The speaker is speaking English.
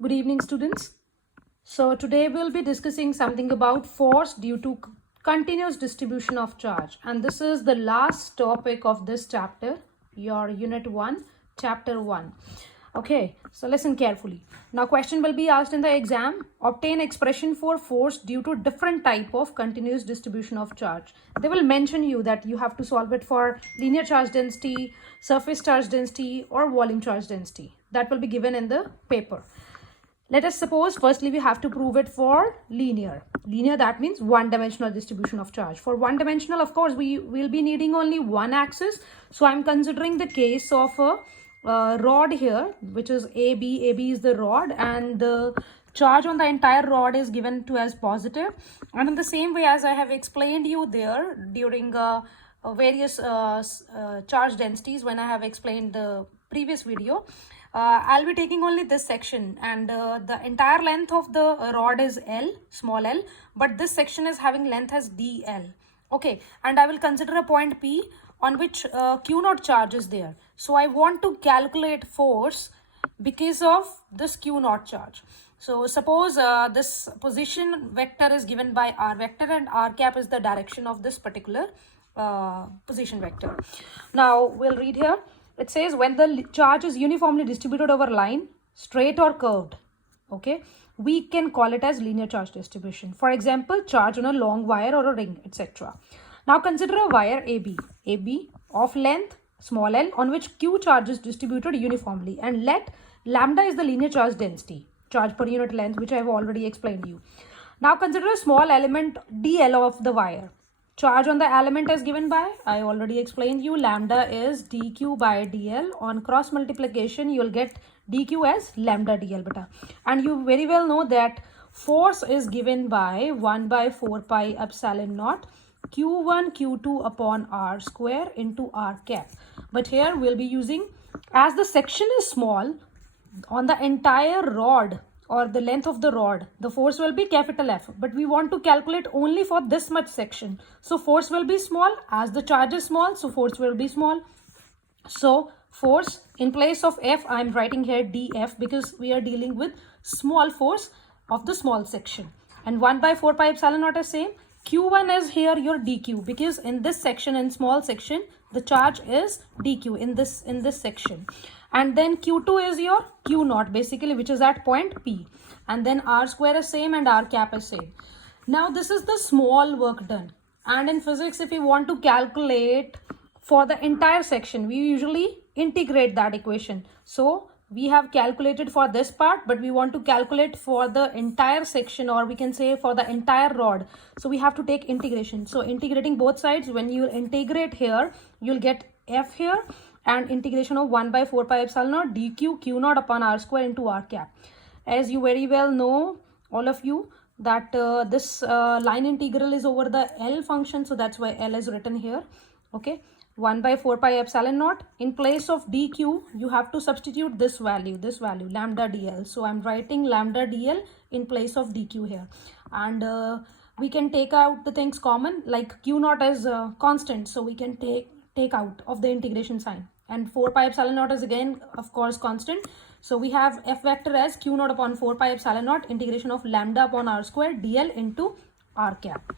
Good evening, students. So today we'll be discussing something about force due to continuous distribution of charge. And this is the last topic of this chapter, your unit 1, chapter 1. Okay, so listen carefully. Now question will be asked in the exam. Obtain expression for force due to different type of continuous distribution of charge. They will mention you that you have to solve it for linear charge density, surface charge density, or volume charge density. That will be given in the paper. Let us suppose firstly we have to prove it for linear. Linear, that means one-dimensional distribution of charge. For one-dimensional, of course, we will be needing only one axis. So I'm considering the case of a rod here, which is AB. AB is the rod, and the charge on the entire rod is given to as positive. And in the same way as I have explained you there during various charge densities when I have explained the previous video, I'll be taking only this section, and the entire length of the rod is L, small l, but this section is having length as DL. Okay, and I will consider a point P on which Q0 charge is there. So I want to calculate force because of this Q0 charge. So suppose this position vector is given by R vector, and R cap is the direction of this particular position vector. Now we'll read here. It says when the charge is uniformly distributed over line, straight or curved, okay, we can call it as linear charge distribution. For example, charge on a long wire or a ring, etc. Now consider a wire AB of length small l on which Q charge is distributed uniformly, and let lambda is the linear charge density, charge per unit length, which I have already explained to you. Now consider a small element dl of the wire. Charge on the element is given by, I already explained you, lambda is dq by dl. On cross multiplication, you will get dq as lambda dl beta. And you very well know that force is given by 1 by 4 pi epsilon naught q1 q2 upon r square into r cap. But here we'll be using, as the section is small, on the entire rod or the length of the rod, the force will be capital F, but we want to calculate only for this much section. So force will be small, as the charge is small, so force will be small. So force, in place of F, I am writing here dF, because we are dealing with small force of the small section. And 1 by 4 pi epsilon naught is same. Q1 is here your dq, because in this section, in small section, the charge is dq in this section. And then Q2 is your Q0 basically, which is at point P. And then R square is same and R cap is same. Now this is the small work done. And in physics, if we want to calculate for the entire section, we usually integrate that equation. So we have calculated for this part, but we want to calculate for the entire section, or we can say for the entire rod. So we have to take integration. So integrating both sides, when you integrate here, you'll get F here, and integration of 1 by 4 pi epsilon naught dq q0 upon r square into r cap. As you very well know, all of you, that this line integral is over the L function, so that's why L is written here. Okay, 1 by 4 pi epsilon naught. In place of dq, you have to substitute this value, lambda dl. So I'm writing lambda dl in place of dq here. And we can take out the things common, like q0 is constant, so we can take out of the integration sign. And 4 pi epsilon naught is again, of course, constant. So we have F vector as Q0 upon 4 pi epsilon naught integration of lambda upon r square dl into r cap.